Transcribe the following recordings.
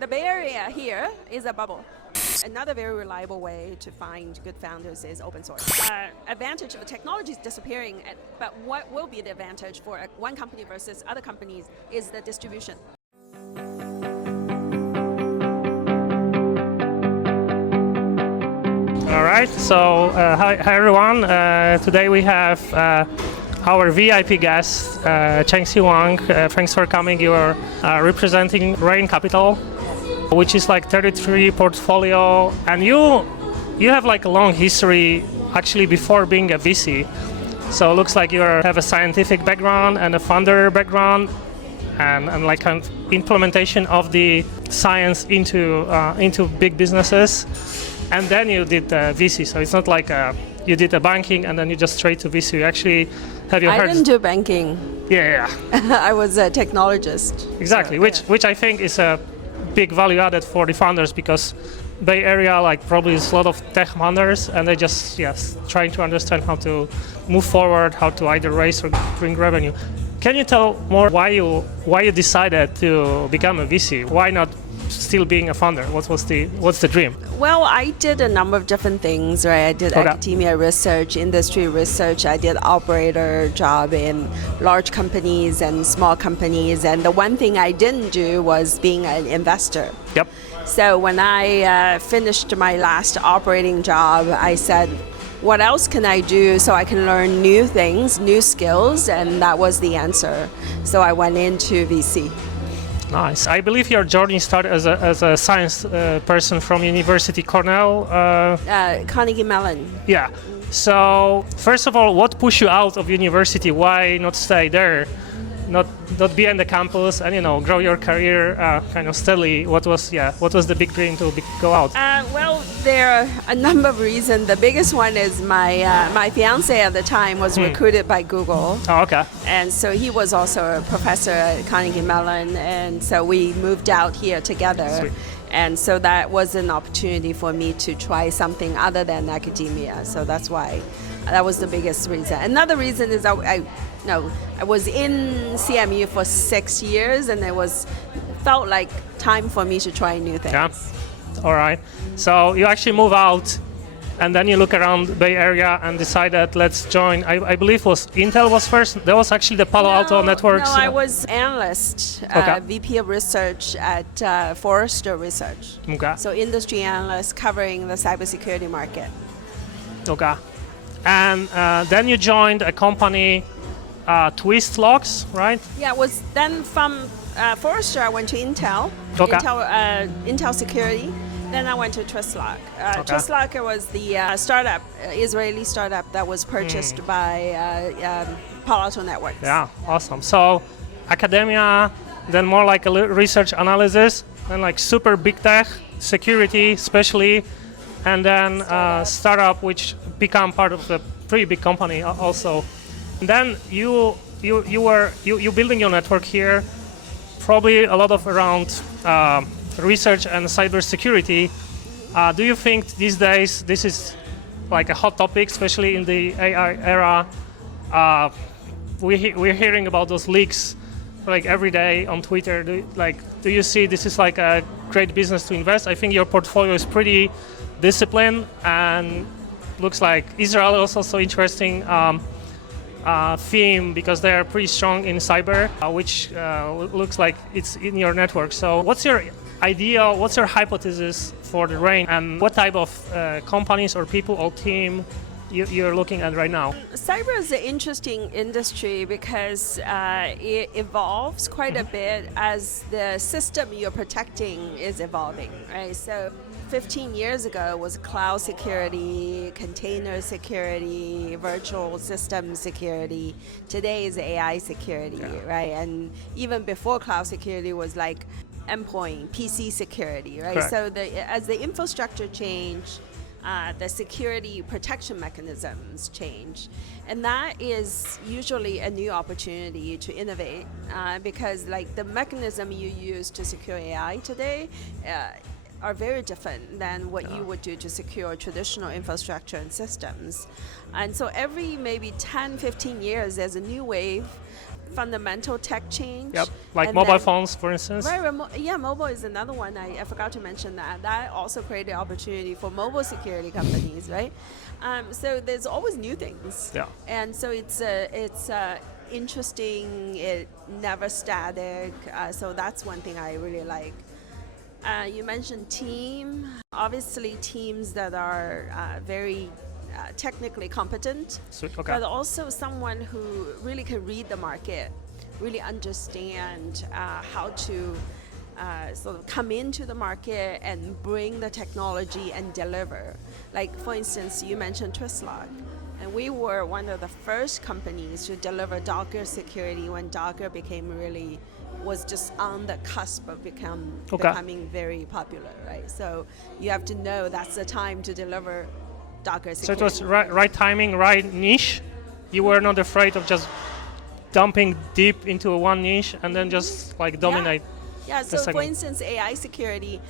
The Bay Area here is a bubble. Another very reliable way to find good founders is open source. Advantage of technology is disappearing, but what will be the advantage for one company versus other companies is the distribution. All right, so hi everyone. Today we have our VIP guest, Chenxi Wang. Thanks for coming. You are representing Rain Capital, which is like 33 portfolio, and you have like a long history actually before being a VC. So it looks like you have a scientific background and a founder background, and like kind of implementation of the science into big businesses. And then you did VC, so it's not like you did a banking and then you just straight to VC. You actually have your I didn't do banking. Yeah. I was a technologist. Exactly, So, which I think is a big value added for the founders, because Bay Area like probably is a lot of tech founders and they just trying to understand how to move forward, how to either raise or bring revenue. Can you tell more why you decided to become a VC? Why not still being a founder? What's the dream? Well, I did a number of different things, right? I did academia research, industry research. I did operator job in large companies and small companies. And the one thing I didn't do was being an investor. Yep. So when I finished my last operating job, I said, what else can I do so I can learn new things, new skills? And that was the answer. So I went into VC. Nice. I believe your journey started as a science person from University Cornell. Carnegie Mellon. Yeah. So first of all, what pushed you out of university? Why not stay there? Not be on the campus and grow your career kind of steadily. What was the big dream to go out? Well, there are a number of reasons. The biggest one is my fiance at the time was recruited by Google. Oh, okay. And so he was also a professor at Carnegie Mellon, and so we moved out here together. Sweet. And so that was an opportunity for me to try something other than academia. So that's why that was the biggest reason. Another reason is I was in CMU for 6 years, and felt like time for me to try new things. Yeah. All right. So you actually move out, and then you look around the Bay Area and decided, let's join. I believe Intel was first. That was actually the Palo Alto networks. No, I was analyst, VP of research at Forrester Research. Okay. So industry analyst covering the cybersecurity market. Okay. And then you joined a company, Twistlock, right? Yeah, it was then from Forrester I went to Intel, Okay. Intel Security. Then I went to Twistlock. Twistlock was the startup, Israeli startup that was purchased by Palo Alto Networks. Yeah, awesome. So academia, then more like a research analysis, then like super big tech, security especially, and then startup which become part of a pretty big company also. And then you building your network here, probably a lot of around research and cybersecurity. Do you think these days this is like a hot topic, especially in the AI era? We're hearing about those leaks like every day on Twitter. Do you see this is like a great business to invest? I think your portfolio is pretty disciplined, and looks like Israel is also interesting theme, because they are pretty strong in cyber, which looks like it's in your network. So what's your idea, what's your hypothesis for the Rain, and what type of companies or people or team you're looking at right now? Cyber is an interesting industry because it evolves quite a bit as the system you're protecting is evolving, right? So 15 years ago was cloud security, container security, virtual system security. Today is AI security, right? And even before cloud security was like endpoint, PC security, right? Correct. So as the infrastructure changed, the security protection mechanisms change. And that is usually a new opportunity to innovate because like the mechanism you use to secure AI today are very different than what you would do to secure traditional infrastructure and systems. And so every maybe 10, 15 years, there's a new wave fundamental tech change. Yep, like And mobile then- phones, for instance. Mobile is another one. I forgot to mention that. That also created opportunity for mobile security companies, right? So there's always new things. Yeah. And so it's interesting. It never static. So that's one thing I really like. You mentioned team. Obviously, teams that are very technically competent, Sweet, okay. but also someone who really can read the market, really understand how to sort of come into the market and bring the technology and deliver. Like, for instance, you mentioned Twistlock, and we were one of the first companies to deliver Docker security when Docker was just on the cusp of becoming very popular, right? So you have to know that's the time to deliver Docker So security. it was right timing, right niche. You were not afraid of just dumping deep into one niche and then just like dominate. Yeah, the so for segment. instance, AI security,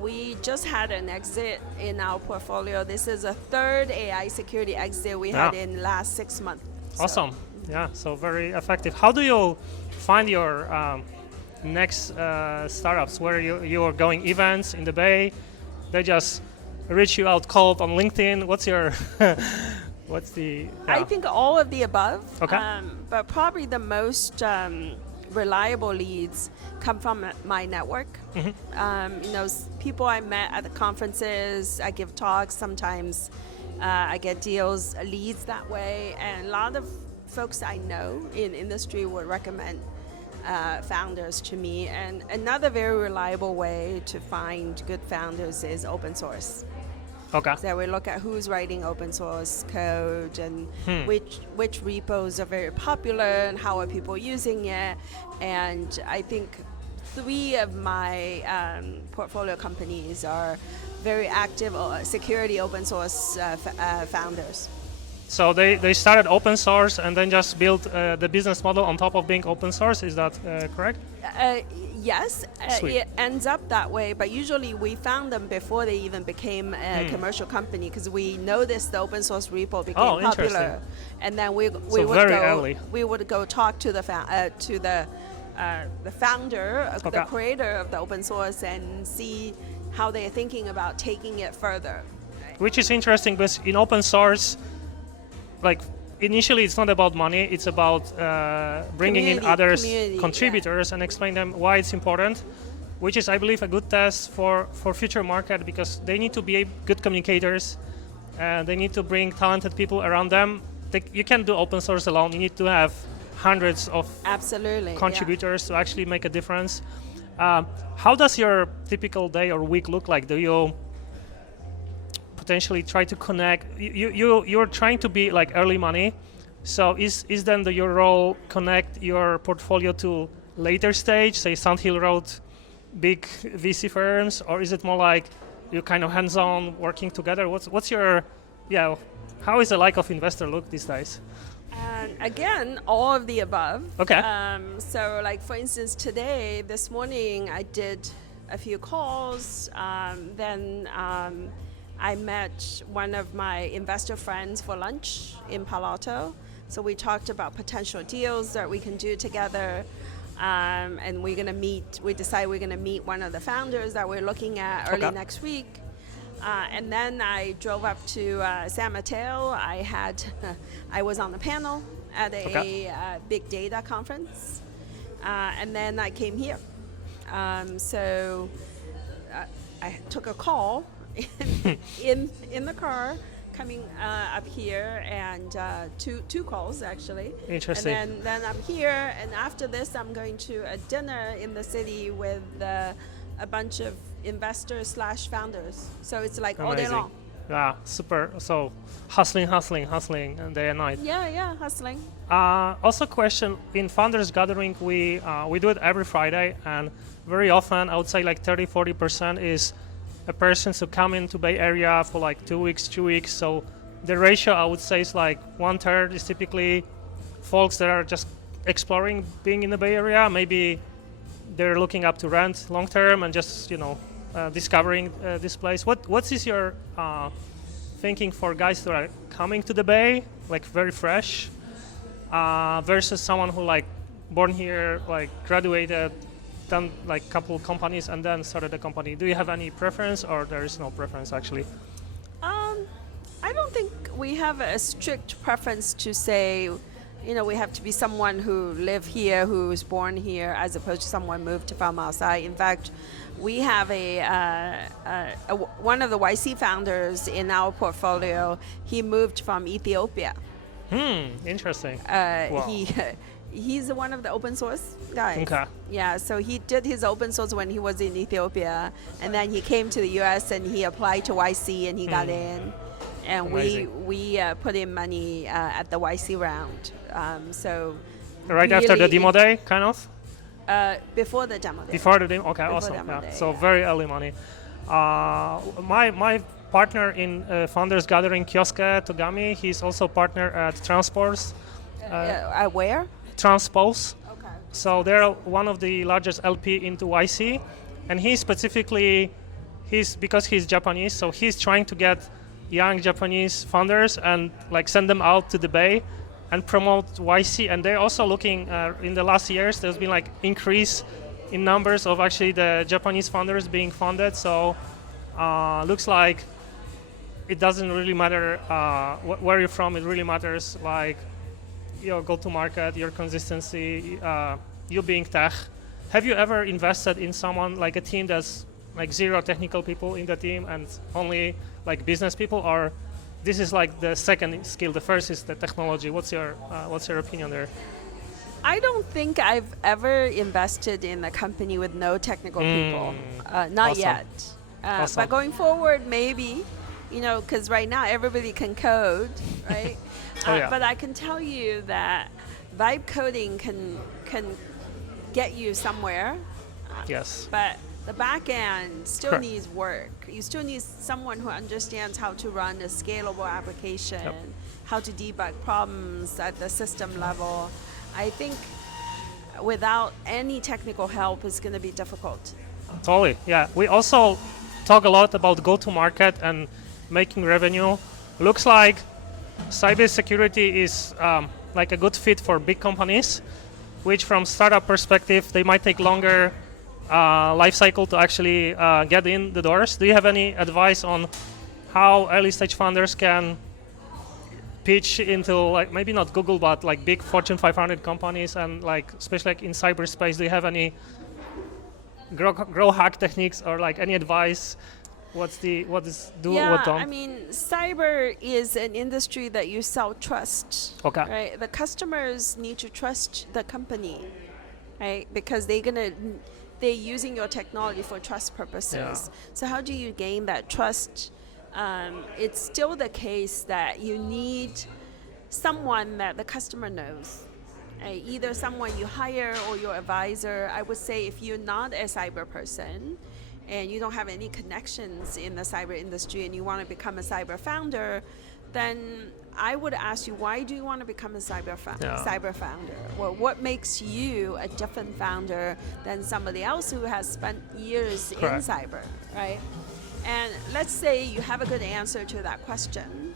we just had an exit in our portfolio. This is a third AI security exit we had in last 6 months. So- Awesome. Yeah, so very effective. How do you find your next startups? Where you are going events in the Bay? They just reach you out cold on LinkedIn. What's your what's the? I think all of the above. Okay. But probably the most reliable leads come from my network. People I met at the conferences. I give talks sometimes. I get deals, leads that way, and a lot of folks I know in industry would recommend founders to me. And another very reliable way to find good founders is open source. Okay. So we look at who's writing open source code and which repos are very popular and how are people using it. And I think 3 of my portfolio companies are very active security open source founders. So they started open source and then just built the business model on top of being open source. Is that correct? Yes, it ends up that way, but usually we found them before they even became a commercial company because we noticed the open source repo became popular, and then we would go talk to the founder, the creator of the open source, and see how they're thinking about taking it further. Which is interesting because in open source, like initially it's not about money, it's about bringing in other contributors and explain them why it's important, which is, I believe, a good test for future market because they need to be good communicators and they need to bring talented people around them. You can't do open source alone, you need to have hundreds of contributors to actually make a difference. How does your typical day or week look like? Do you potentially try to connect? You're trying to be like early money, so is then your role connect your portfolio to later stage, say Sand Hill Road, big VC firms, or is it more like you kind of hands-on working together? What's your how is the life of investor look these days? And again, all of the above. Okay. So like for instance, this morning, I did a few calls. Then I met one of my investor friends for lunch in Palo Alto. So we talked about potential deals that we can do together. And we decided we're going to meet one of the founders that we're looking at early next week. And then I drove up to San Mateo. I was on the panel at a big data conference, and then I came here. So I took a call in the car coming up here, and two calls actually. Interesting. And then I'm here, and after this, I'm going to a dinner in the city with a bunch of investors / founders. So it's like all day long. Yeah, super. So hustling day and night. Yeah, hustling. Also, question in founders gathering, we do it every Friday, and very often I would say like 30-40% is a person to come into Bay Area for like 2 weeks, 3 weeks. So the ratio I would say is like 1/3 is typically folks that are just exploring being in the Bay Area. Maybe they're looking up to rent long term and just discovering this place. What is your thinking for guys that are coming to the Bay, like very fresh? versus someone who like born here, like graduated, done like couple companies and then started a company? Do you have any preference, or there is no preference actually? I don't think we have a strict preference to say, we have to be someone who live here, who's born here, as opposed to someone moved from outside. In fact, we have one of the YC founders in our portfolio. He moved from Ethiopia. Interesting. Wow. He's one of the open source guys. Okay. Yeah, so he did his open source when he was in Ethiopia, and then he came to the US and he applied to YC and he got in. And we put in money at the YC round. So right after the demo day, kind of? Before the demo day. Before the demo? Okay, before awesome. Demo day, So very early money. My partner in Founders Gathering, Kioske Togami, he's also partner at Transpose. Where? Transpose. Okay. So they're one of the largest LP into YC. And because he's Japanese, so he's trying to get young Japanese founders and like send them out to the Bay and promote YC. And they're also looking in the last years, there's been like increase in numbers of actually the Japanese founders being funded. So looks like it doesn't really matter where you're from. It really matters like your go-to-market, your consistency, you being tech. Have you ever invested in someone like a team that's like zero technical people in the team and only like business people, or this is like the second skill? The first is the technology. What's your opinion there? I don't think I've ever invested in a company with no technical people. Not Awesome. yet. Awesome. But going forward, maybe, because right now everybody can code, right? Oh, yeah. But I can tell you that vibe coding can get you somewhere. Yes. But the back end still Correct. needs work. You still need someone who understands how to run a scalable application, how to debug problems at the system level. I think without any technical help, it's going to be difficult. Totally, yeah. We also talk a lot about go-to-market and making revenue. Looks like cybersecurity is like a good fit for big companies, which from startup perspective, they might take longer life cycle to actually get in the doors. Do you have any advice on how early stage founders can pitch into like maybe not Google, but like big Fortune 500 companies, and like especially like in cyberspace? Do you have any grow hack techniques or like any advice? What is do what don't? I mean, cyber is an industry that you sell trust. Okay. Right? The customers need to trust the company, right? Because they're using your technology for trust purposes. Yeah. So how do you gain that trust? It's still the case that you need someone that the customer knows. Either someone you hire or your advisor. I would say if you're not a cyber person and you don't have any connections in the cyber industry and you want to become a cyber founder, then I would ask you, why do you want to become a cyber founder? Well, what makes you a different founder than somebody else who has spent years in cyber, right? And let's say you have a good answer to that question,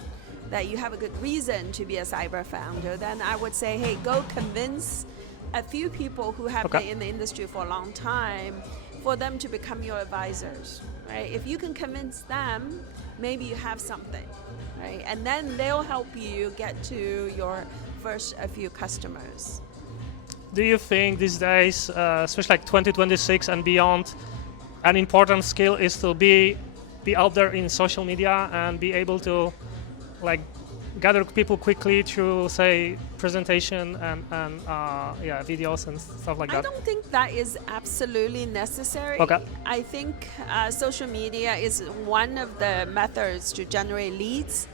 that you have a good reason to be a cyber founder, then I would say, hey, go convince a few people who have been in the industry for a long time for them to become your advisors, right? If you can convince them, maybe you have something, right? And then they'll help you get to your first a few customers. Do you think these days, especially like 2026 and beyond, an important skill is to be out there in social media and be able to like gather people quickly through, say, presentation and videos and stuff like that? I don't think that is absolutely necessary. Okay. I think social media is one of the methods to generate leads,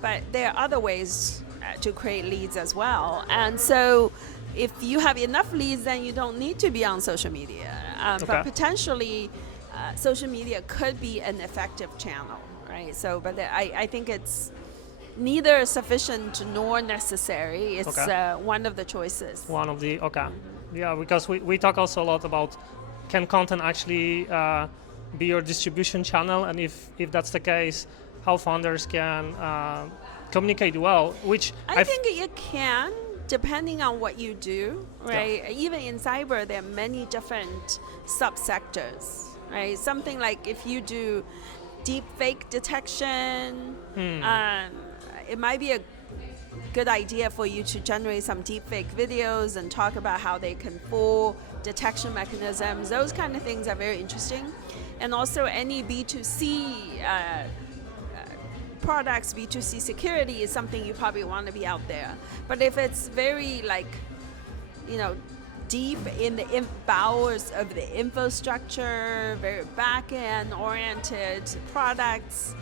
but there are other ways to create leads as well. And so if you have enough leads, then you don't need to be on social media. But potentially, social media could be an effective channel, right? So, but I think it's neither sufficient nor necessary. It's one of the choices. One of the, yeah, because we talk also a lot about, can content actually be your distribution channel? And if that's the case, how founders can communicate well, which I think it can, depending on what you do, right? Even in cyber, there are many different subsectors, right? Something like if you do deep fake detection, it might be a good idea for you to generate some deep fake videos and talk about how they can fool detection mechanisms. Those kind of things are very interesting. And also any B2C products, B2C security is something you probably want to be out there. But if it's very deep in the bowels of the infrastructure, very back-end oriented products,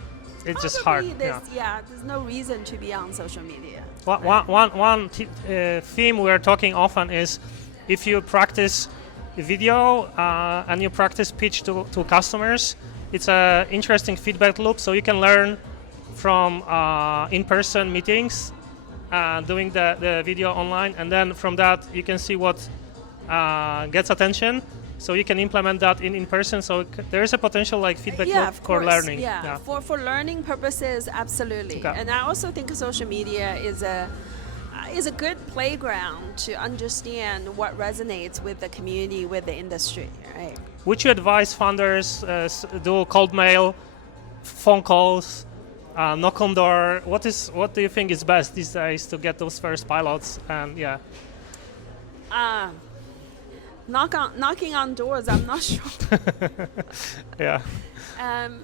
it's just hard. There's no reason to be on social media. One theme we're talking often is if you practice video and you practice pitch to customers, it's an interesting feedback loop, so you can learn from in-person meetings, doing the video online, and then from that you can see what gets attention, so you can implement that in person. So there is a potential like feedback loop for learning. For learning purposes, absolutely. Okay. And I also think social media is a good playground to understand what resonates with the community, with the industry, right? Would you advise founders do cold mail, phone calls, knock on door? What do you think is best these days to get those first pilots? And knocking on doors, I'm not sure.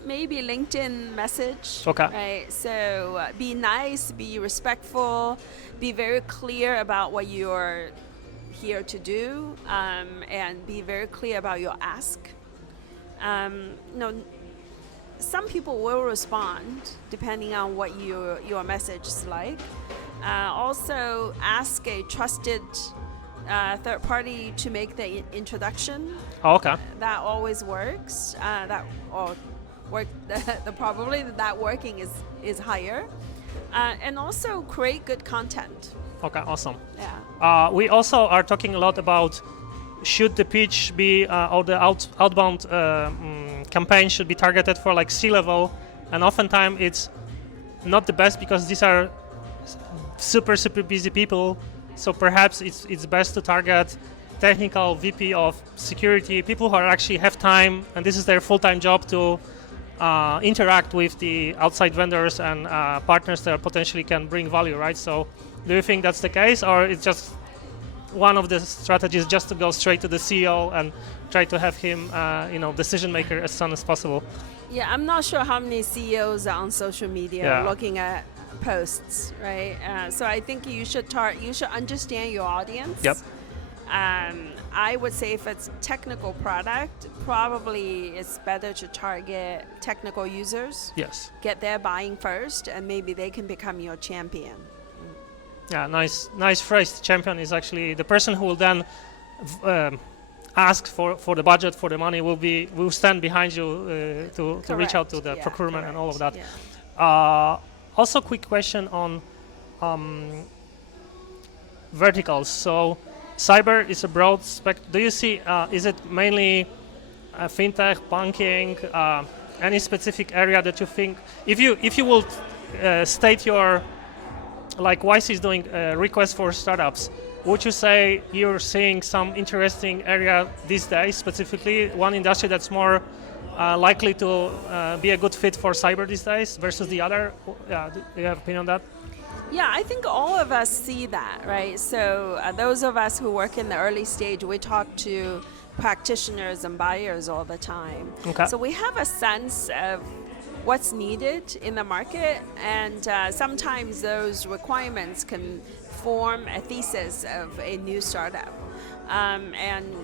Maybe LinkedIn message. Okay. Right. So be nice, be respectful, be very clear about what you're here to do, and be very clear about your ask. Some people will respond depending on what your message is like. Also, ask a trusted third party to make the introduction. Okay. That always works. The probability that working is higher. And also create good content. Okay, awesome. Yeah. We also are talking a lot about should the pitch be or the outbound campaign should be targeted for like C-level, and oftentimes it's not the best because these are super busy people. So perhaps it's best to target technical VP of security, people who actually have time, and this is their full-time job to interact with the outside vendors and partners that potentially can bring value, right? So do you think that's the case, or it's just one of the strategies just to go straight to the CEO and try to have him, decision maker as soon as possible? Yeah, I'm not sure how many CEOs are on social media looking at posts, right? So I think you should understand your audience. Yep. I would say if it's technical product, probably it's better to target technical users. Yes. Get their buying first, and maybe they can become your champion. Yeah, nice phrase. Champion is actually the person who will then ask for the budget, for the money, will stand behind you to reach out to the procurement and all of that. Yeah. Also, quick question on verticals. So, cyber is a broad spectrum. Do you see? Is it mainly fintech, banking? Any specific area that you think? If you will state your, like YC is doing requests for startups, would you say you're seeing some interesting area these days, specifically one industry that's more likely to be a good fit for cyber these days versus the other? Do you have an opinion on that? Yeah, I think all of us see that, right? So those of us who work in the early stage, we talk to practitioners and buyers all the time. Okay. So we have a sense of what's needed in the market, and sometimes those requirements can form a thesis of a new startup. And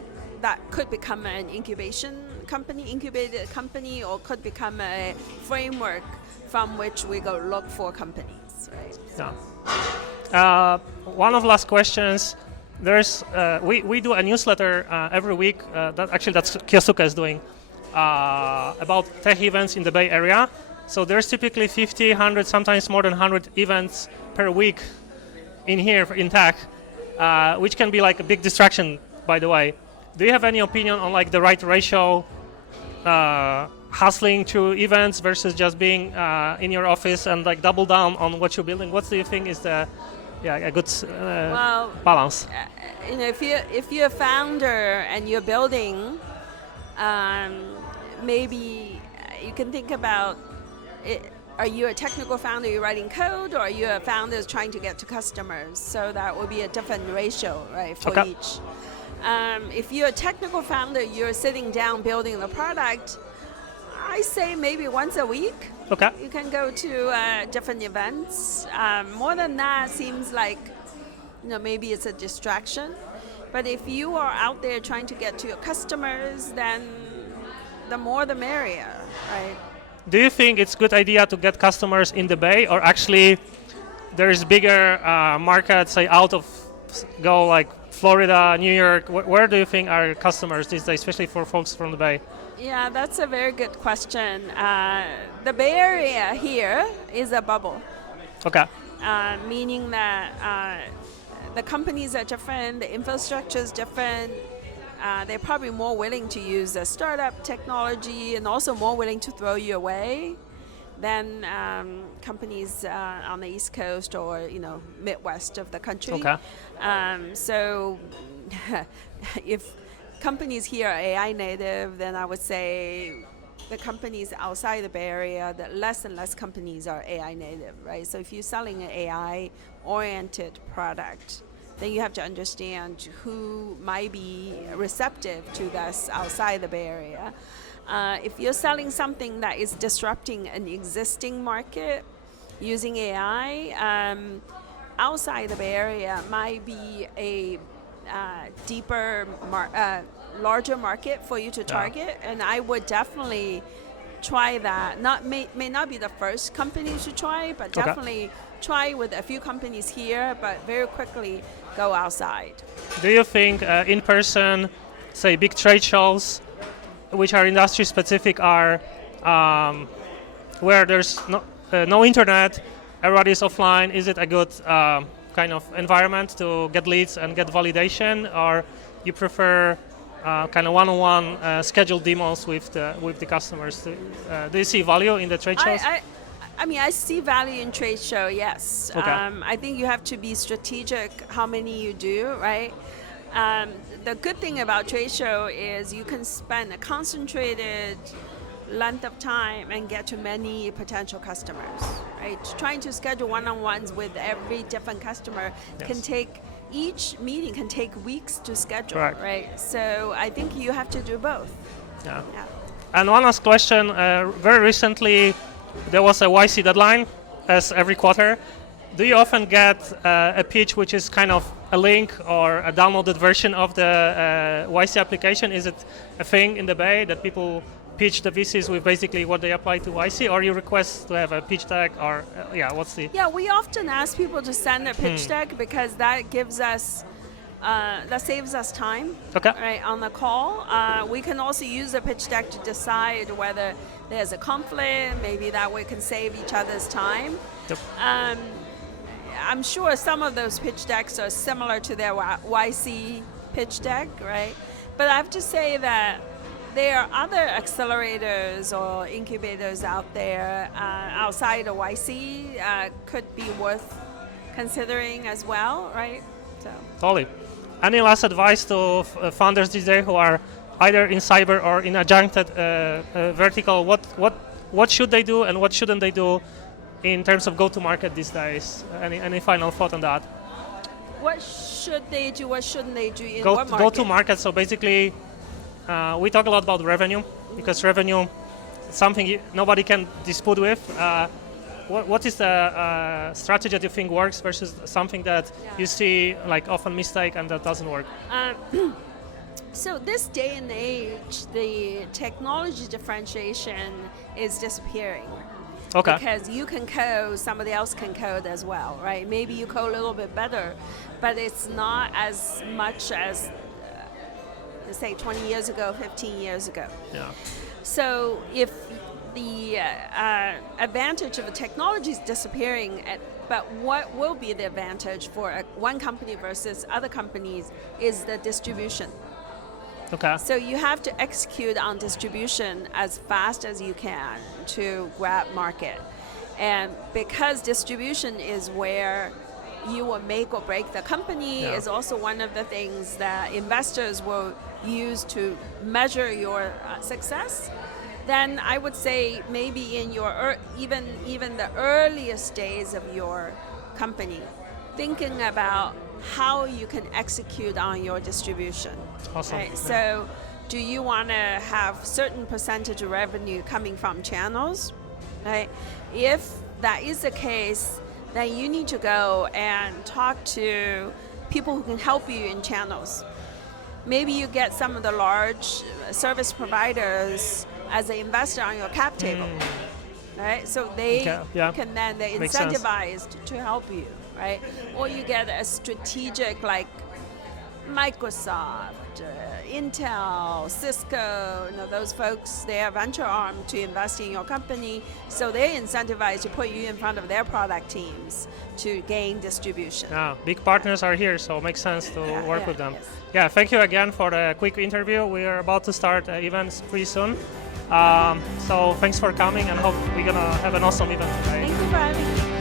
that could become an incubated company, or could become a framework from which we go look for companies, right? Yeah. One of the last questions. There's we do a newsletter every week that's Kyosuke is doing about tech events in the Bay Area. So there's typically 50, 100, sometimes more than 100 events per week in here in tech, which can be like a big distraction, by the way. Do you have any opinion on like the right ratio, hustling through events versus just being in your office and like double down on what you're building? What do you think is the a good Well, balance. If you're a founder and you're building, maybe you can think about it. Are you a technical founder, you're writing code, or are you a founder trying to get to customers? So that will be a different ratio, right, for each. If you're a technical founder, you're sitting down building the product, I say maybe once a week. Okay. You can go to different events. More than that seems like, maybe it's a distraction. But if you are out there trying to get to your customers, then the more the merrier, right? Do you think it's a good idea to get customers in the Bay, or actually there is bigger markets, say out of like Florida, New York? Where do you think are customers these days, especially for folks from the Bay? Yeah, that's a very good question. The Bay Area here is a bubble. Okay. Meaning that the companies are different, the infrastructure is different. They're probably more willing to use a startup technology and also more willing to throw you away than companies on the East Coast or Midwest of the country. Okay. So if companies here are AI native, then I would say the companies outside the Bay Area, that less and less companies are AI native, right? So if you're selling an AI-oriented product, then you have to understand who might be receptive to this outside the Bay Area. If you're selling something that is disrupting an existing market using AI, outside the Bay Area might be a deeper, larger market for you to target, and I would definitely try that. May not be the first company to try, but definitely try with a few companies here, but very quickly go outside. Do you think in-person, say big trade shows, which are industry specific, are where there's no internet, everybody is offline? Is it a good kind of environment to get leads and get validation, or you prefer kind of one-on-one scheduled demos with the customers? Do you see value in the trade shows? I see value in trade show, yes. Okay. I think you have to be strategic how many you do, right? The good thing about trade show is you can spend a concentrated length of time and get to many potential customers, right? Trying to schedule one-on-ones with every different customer each meeting can take weeks to schedule, right? So I think you have to do both. Yeah. And one last question, very recently there was a YC deadline, as every quarter. Do you often get a pitch which is kind of a link or a downloaded version of the YC application? Is it a thing in the Bay that people pitch the VCs with basically what they apply to YC, or you request to have a pitch deck, or what's the... Yeah, we often ask people to send a pitch deck because that gives us that saves us time, right, on the call. We can also use a pitch deck to decide whether there's a conflict. Maybe that way we can save each other's time. Yep. I'm sure some of those pitch decks are similar to their YC pitch deck, right? But I have to say that there are other accelerators or incubators out there outside of YC could be worth considering as well, right? So. Totally. Any last advice to founders these days who are either in cyber or in adjuncted vertical? What should they do and what shouldn't they do in terms of go-to-market these days? Any final thought on that? What should they do? What shouldn't they do in what market? Go-to-market. So basically, we talk a lot about revenue, because revenue is something nobody can dispute with. What is the strategy that you think works versus something that you see like often mistake and that doesn't work? So this day and age, the technology differentiation is disappearing. Okay. Because you can code, somebody else can code as well, right? Maybe you code a little bit better, but it's not as much as, say, 20 years ago, 15 years ago. Yeah. So if the advantage of the technology is disappearing, but what will be the advantage for one company versus other companies is the distribution. Okay. So you have to execute on distribution as fast as you can to grab market. And because distribution is where you will make or break the company is also one of the things that investors will use to measure your success, then I would say maybe in your even the earliest days of your company, thinking about how you can execute on your distribution. Awesome. Right? So do you want to have certain percentage of revenue coming from channels? Right? If that is the case, then you need to go and talk to people who can help you in channels. Maybe you get some of the large service providers as an investor on your cap table, right? So they can then, they're incentivized to help you, right? Or you get a strategic like Microsoft, Intel, Cisco, those folks, they are venture arm to invest in your company, so they're incentivized to put you in front of their product teams to gain distribution. Yeah, big partners are here, so it makes sense to work with them. Yes. Yeah, thank you again for the quick interview. We are about to start events pretty soon. So thanks for coming, and hope we're gonna have an awesome event today. Thank you for having me.